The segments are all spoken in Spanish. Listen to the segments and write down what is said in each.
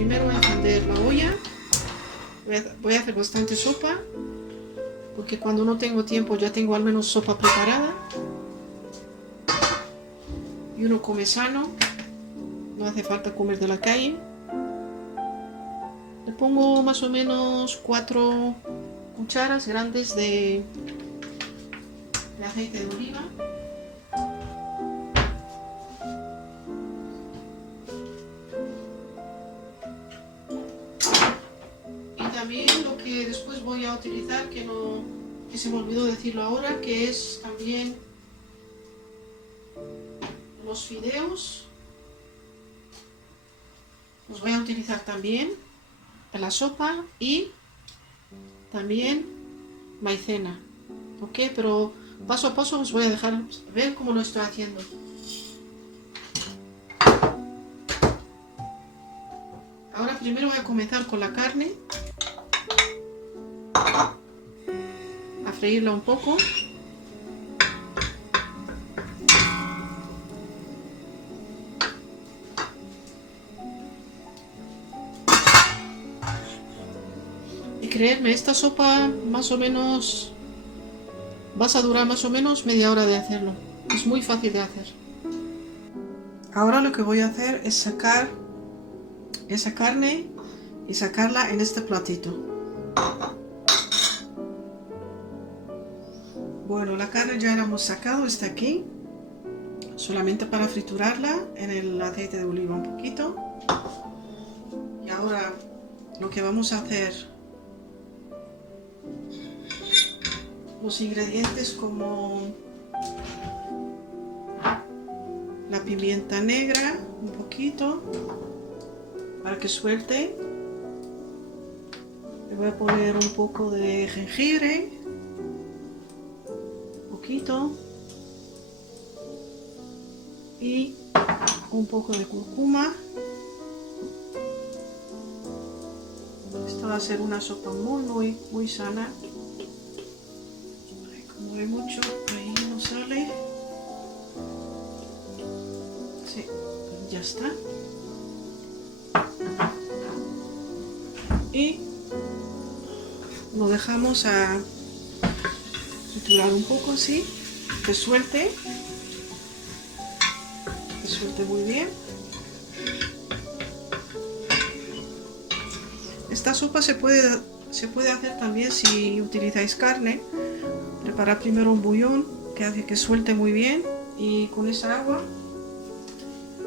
primero encender la olla. Voy a hacer bastante sopa, porque cuando no tengo tiempo ya tengo al menos sopa preparada. Y uno come sano, no hace falta comer de la calle. Le pongo más o menos 4 cucharas grandes de aceite de oliva. Y también lo que después voy a utilizar, que se me olvidó decirlo ahora, que es también los fideos. Los voy a utilizar también en la sopa y también maicena. Ok, pero paso a paso os voy a dejar ver cómo lo estoy haciendo. Ahora primero voy a comenzar con la carne, a freírla un poco. Y creedme, esta sopa más o menos vas a durar más o menos media hora de hacerlo. Es muy fácil de hacer. Ahora lo que voy a hacer es sacar esa carne y sacarla en este platito. Bueno, la carne ya la hemos sacado, está aquí. Solamente para friturarla en el aceite de oliva un poquito. Y ahora lo que vamos a hacer, los ingredientes como la pimienta negra, un poquito, para que suelte. Le voy a poner un poco de jengibre, un poquito, y un poco de cúrcuma. Esta va a ser una sopa muy sana. Como hay mucho, ahí no sale. Sí, ya está. Y lo dejamos a triturar un poco así, que suelte muy bien. Esta sopa se puede hacer también si utilizáis carne. Preparar primero un bullón que hace que suelte muy bien, y con esa agua,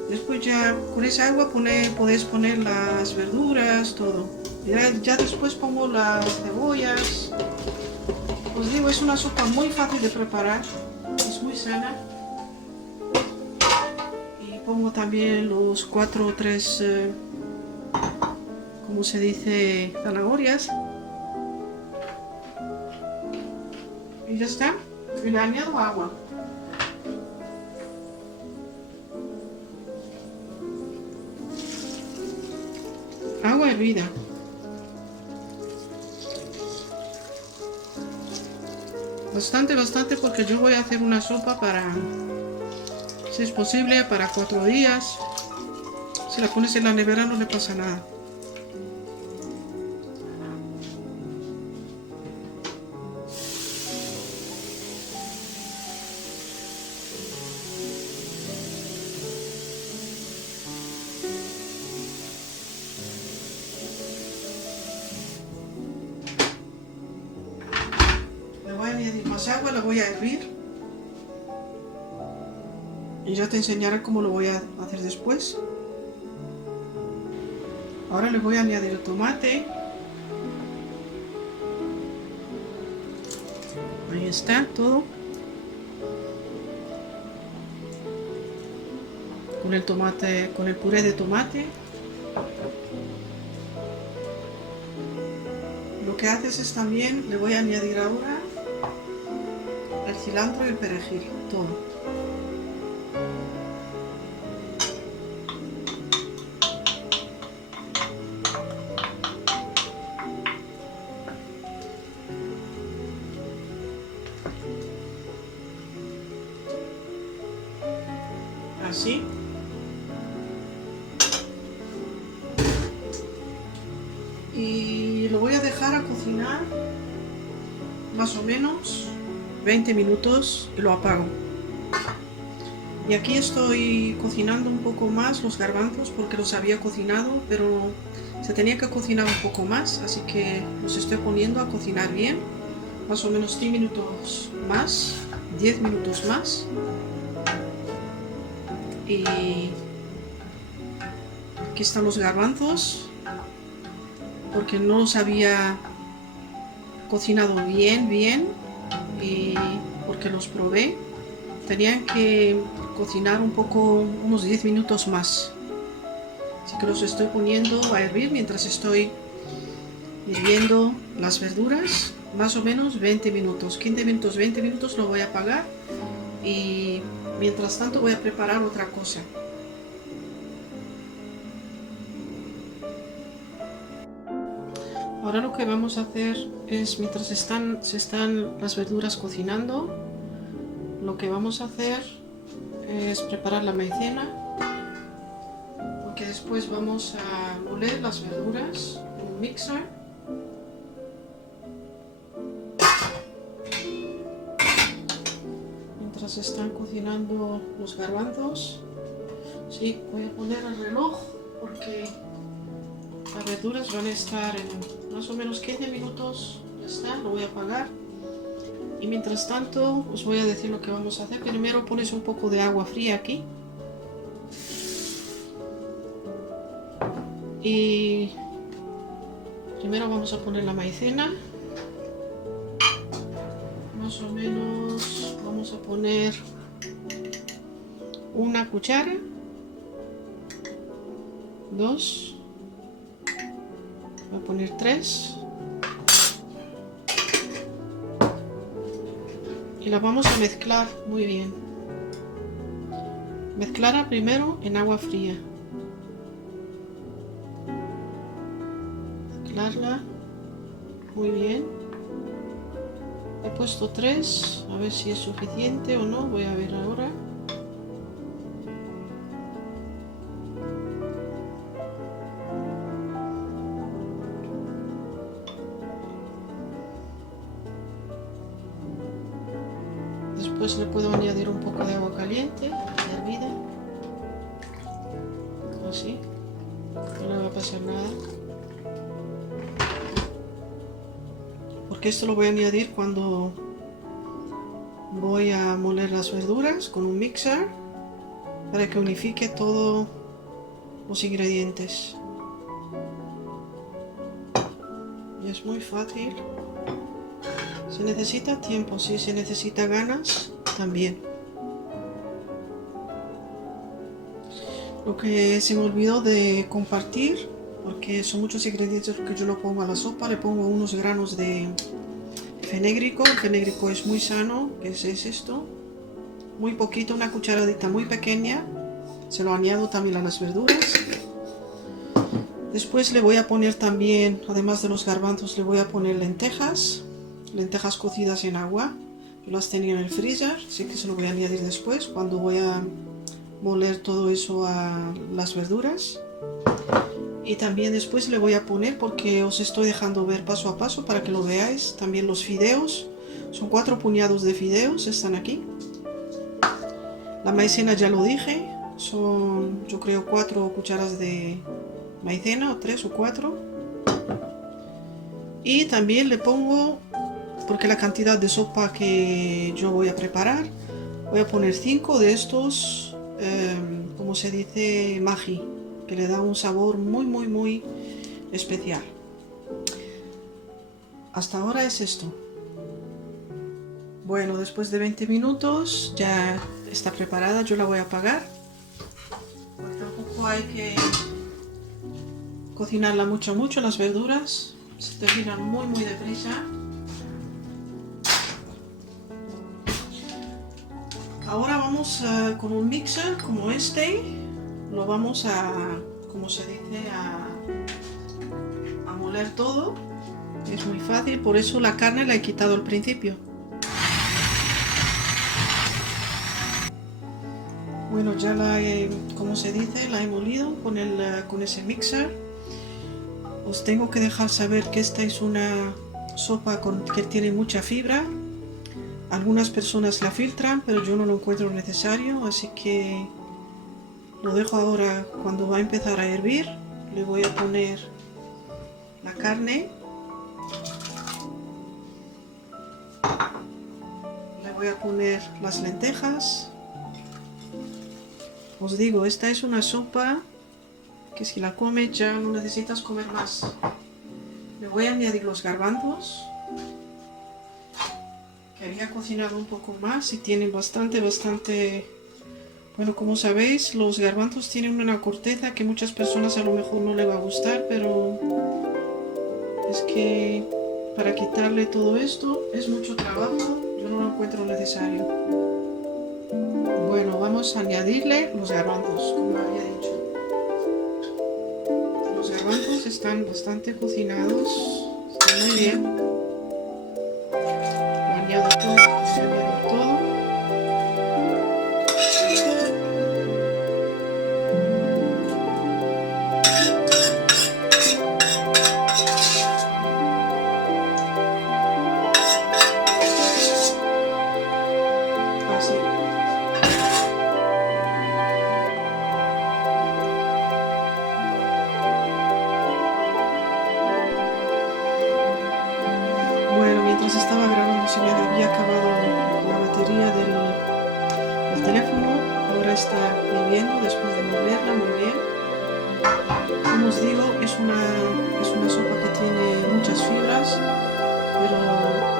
después ya con esa agua podéis poner las verduras, todo. Ya después pongo las cebollas. Os digo, es una sopa muy fácil de preparar, es muy sana. Y pongo también los 4 o 3, como se dice, zanahorias. Y ya está. Y le añado agua. Agua hervida. Bastante, porque yo voy a hacer una sopa para, si es posible, para 4 días. Si la pones en la nevera no le pasa nada. Añadir más agua, la voy a hervir y ya te enseñaré cómo lo voy a hacer después. Ahora le voy a añadir el tomate. Ahí está todo. Con el tomate, con el puré de tomate. Lo que haces es también, le voy a añadir ahora el cilantro y el perejil, todo. Así. cocinar más o menos 20 minutos y lo apago. Y aquí estoy cocinando un poco más los garbanzos porque los había cocinado, pero se tenía que cocinar un poco más, así que los estoy poniendo a cocinar bien, más o menos 10 minutos más, 10 minutos más. Y aquí están los garbanzos, porque no los había cocinado bien y porque los probé. Tenían que cocinar un poco, unos 10 minutos más. Así que los estoy poniendo a hervir mientras estoy hirviendo las verduras, más o menos 20 minutos, 15 minutos, 20 minutos lo voy a apagar y mientras tanto voy a preparar otra cosa. Ahora lo que vamos a hacer es, mientras se están las verduras cocinando, lo que vamos a hacer es preparar la maicena, porque después vamos a moler las verduras en un mixer. Mientras están cocinando los garbanzos, sí, voy a poner el reloj porque las verduras van a estar en más o menos 15 minutos. Ya está, lo voy a apagar. Y mientras tanto os voy a decir lo que vamos a hacer. Primero pones un poco de agua fría aquí. Y primero vamos a poner la maicena. Más o menos vamos a poner una cuchara, 2, voy a poner 3. Y la vamos a mezclar muy bien. Mezclarla primero en agua fría. Mezclarla muy bien. He puesto 3, a ver si es suficiente o no, voy a ver ahora. Después le puedo añadir un poco de agua caliente, hervida, así, no le va a pasar nada, porque esto lo voy a añadir cuando voy a moler las verduras con un mixer para que unifique todos los ingredientes. Y es muy fácil. Se necesita tiempo, sí, se necesita ganas también. Lo que se me olvidó de compartir, porque son muchos ingredientes que yo lo pongo a la sopa, le pongo unos granos de fenugreco. El fenugreco es muy sano, que es esto, muy poquito, una cucharadita muy pequeña. Se lo añado también a las verduras. Después le voy a poner también, además de los garbanzos, le voy a poner lentejas cocidas en agua. Yo las tenía en el freezer, así que se lo voy a añadir después cuando voy a moler todo eso a las verduras. Y también después le voy a poner, porque os estoy dejando ver paso a paso para que lo veáis, también los fideos. Son 4 puñados de fideos, están aquí. La maicena ya lo dije, son yo creo 4 cucharas de maicena, o 3 o 4. Y también le pongo, porque la cantidad de sopa que yo voy a preparar, voy a poner 5 de estos, como se dice, Maggi, que le da un sabor muy especial. Hasta ahora es esto. Bueno, después de 20 minutos ya está preparada, yo la voy a apagar. Porque tampoco hay que cocinarla mucho, las verduras se terminan muy deprisa. Ahora vamos con un mixer como este, lo vamos a, como se dice, a moler todo. Es muy fácil, por eso la carne la he quitado al principio. Bueno, ya la he, como se dice, la he molido con ese mixer. Os tengo que dejar saber que esta es una sopa que tiene mucha fibra. Algunas personas la filtran, pero yo no lo encuentro necesario, así que lo dejo ahora. Cuando va a empezar a hervir, le voy a poner la carne. Le voy a poner las lentejas. Os digo, esta es una sopa que si la comes ya no necesitas comer más. Le voy a añadir los garbanzos, que había cocinado un poco más y tienen bastante... Bueno, como sabéis, los garbanzos tienen una corteza que muchas personas a lo mejor no le va a gustar, pero es que para quitarle todo esto es mucho trabajo, yo no lo encuentro necesario. Bueno, vamos a añadirle los garbanzos, como había dicho. Los garbanzos están bastante cocinados, están muy bien. Lo añado todo, así. Bueno, mientras estaba grabando se me había acabado la batería del teléfono. Ahora está hirviendo después de moverla muy bien. Como os digo, es una sopa que tiene muchas fibras, pero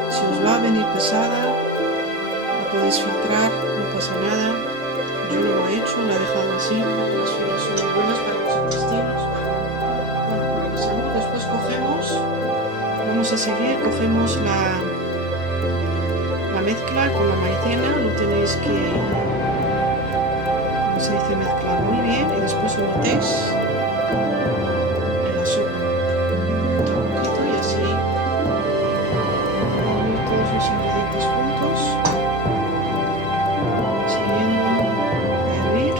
si os va a venir pesada, la podéis filtrar, no pasa nada. Yo lo he hecho, la he dejado así. Las fibras son muy buenas para los intestinos, para la salud. Después vamos a seguir, cogemos la mezcla con la maicena, lo tenéis que, como se dice, mezclar muy bien y después lo metéis en la sopa un poquito y así unir todos los ingredientes juntos, siguiendo a hervir.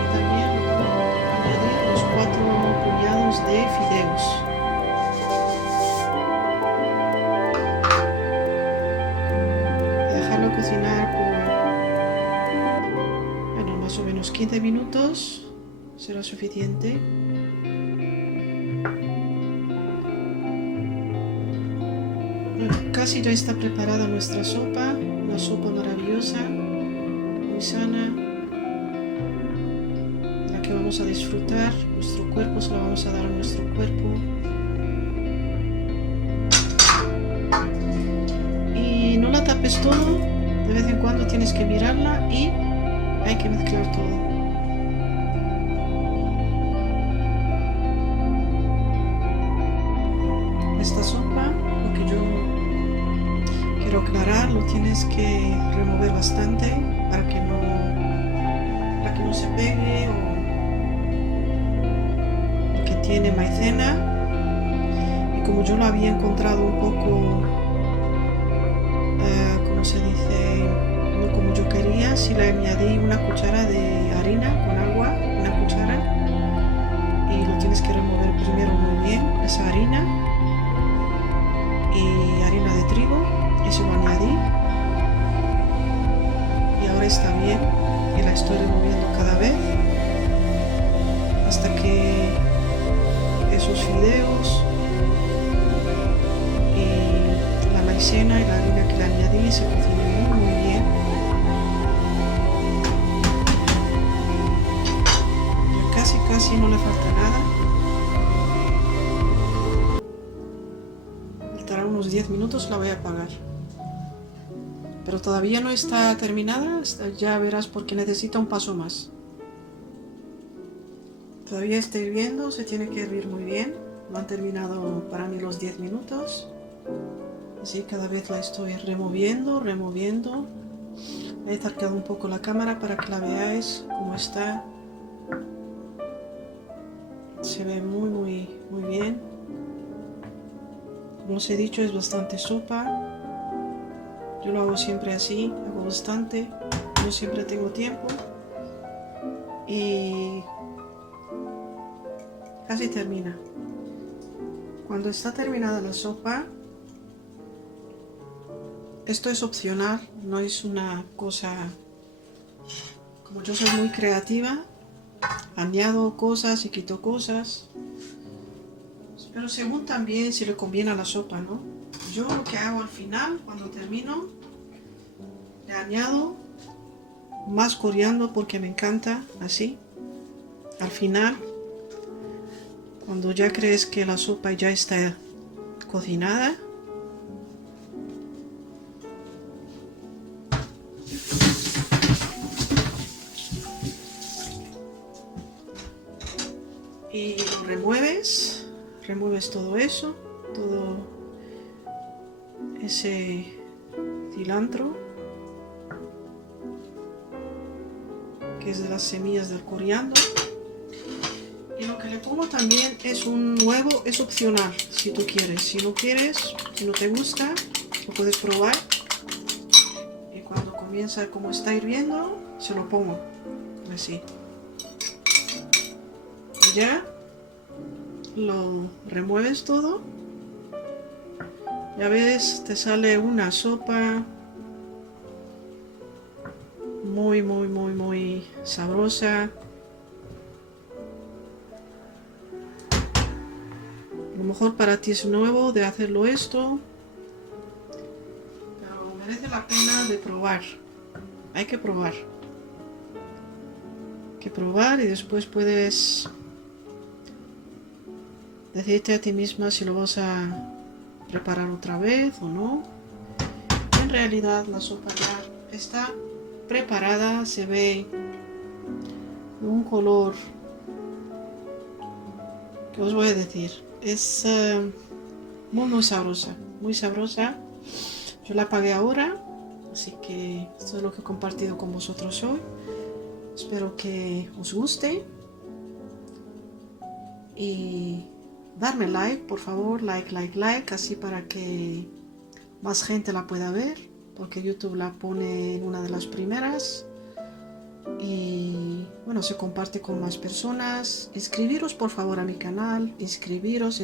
Y también voy a añadir los 4 puñados de fideos. Cocinar por, bueno, más o menos 15 minutos será suficiente. Bueno, casi ya está preparada nuestra sopa, una sopa maravillosa, muy sana, la que vamos a disfrutar. Nuestro cuerpo se la vamos a dar a nuestro cuerpo. Y no la tapes todo. De vez en cuando tienes que mirarla y hay que mezclar todo. Esta sopa, lo que yo quiero aclarar, lo tienes que remover bastante para que no se pegue, porque tiene maicena y como yo lo había encontrado un poco, como se dice, no como yo quería, si le añadí una cuchara de harina con agua, una cuchara, y lo tienes que remover primero muy bien, esa harina y harina de trigo, eso lo añadí y ahora está bien y la estoy removiendo cada vez hasta que esos fideos y la maicena y la harina que le añadí se cocinen muy bien. Ya casi no le falta nada. Faltará unos 10 minutos, la voy a apagar. Pero todavía no está terminada, ya verás porque necesita un paso más. Todavía está hirviendo, se tiene que hervir muy bien. No han terminado para mí los 10 minutos. Así cada vez la estoy removiendo. He acercado un poco la cámara para que la veáis cómo está. Se ve muy bien. Como os he dicho, es bastante sopa. Yo lo hago siempre así, hago bastante. No siempre tengo tiempo. Y casi termina. Cuando está terminada la sopa, esto es opcional, no es una cosa. Como yo soy muy creativa, añado cosas y quito cosas, pero según también si le conviene a la sopa, ¿no? Yo lo que hago al final, cuando termino, le añado más coriandro porque me encanta así. Al final, cuando ya crees que la sopa ya está cocinada, y lo remueves todo eso, todo ese cilantro que es de las semillas del coriandro. Y lo que le pongo también es un huevo, es opcional si tú quieres. Si no quieres, si no te gusta, lo puedes probar. Y cuando comienza, como está hirviendo, se lo pongo así. Y ya lo remueves todo. Ya ves, te sale una sopa muy sabrosa. A lo mejor para ti es nuevo de hacerlo esto, pero merece la pena de probar. Hay que probar. Y después puedes decirte a ti misma si lo vas a preparar otra vez o no. En realidad la sopa ya está preparada, se ve de un color que os voy a decir, es muy sabrosa, muy sabrosa. Yo la pagué ahora, así que esto es lo que he compartido con vosotros hoy. Espero que os guste y darme like, por favor, like, así para que más gente la pueda ver, porque YouTube la pone en una de las primeras y bueno, se comparte con más personas. Inscribiros por favor a mi canal, inscribiros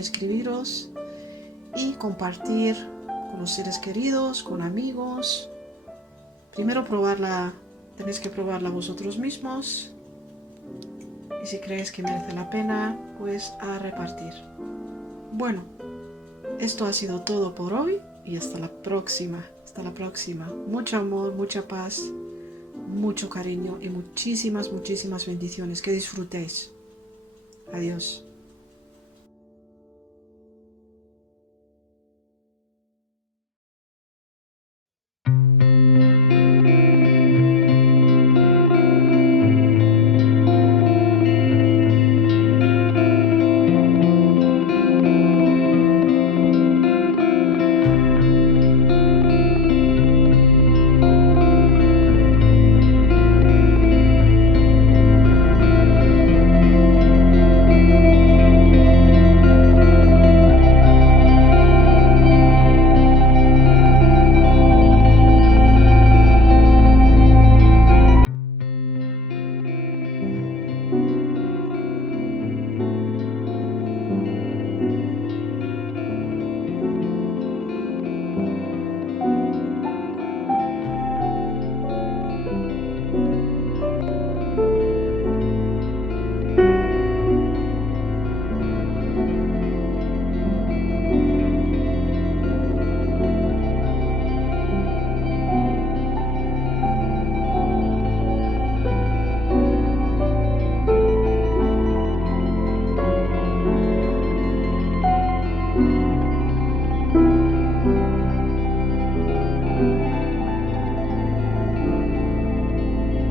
y compartir con los seres queridos, con amigos. Primero probarla, tenéis que probarla vosotros mismos y si creéis que merece la pena, pues a repartir. Bueno, esto ha sido todo por hoy y hasta la próxima. Mucho amor, mucha paz, mucho cariño y muchísimas bendiciones. Que disfrutéis. Adiós.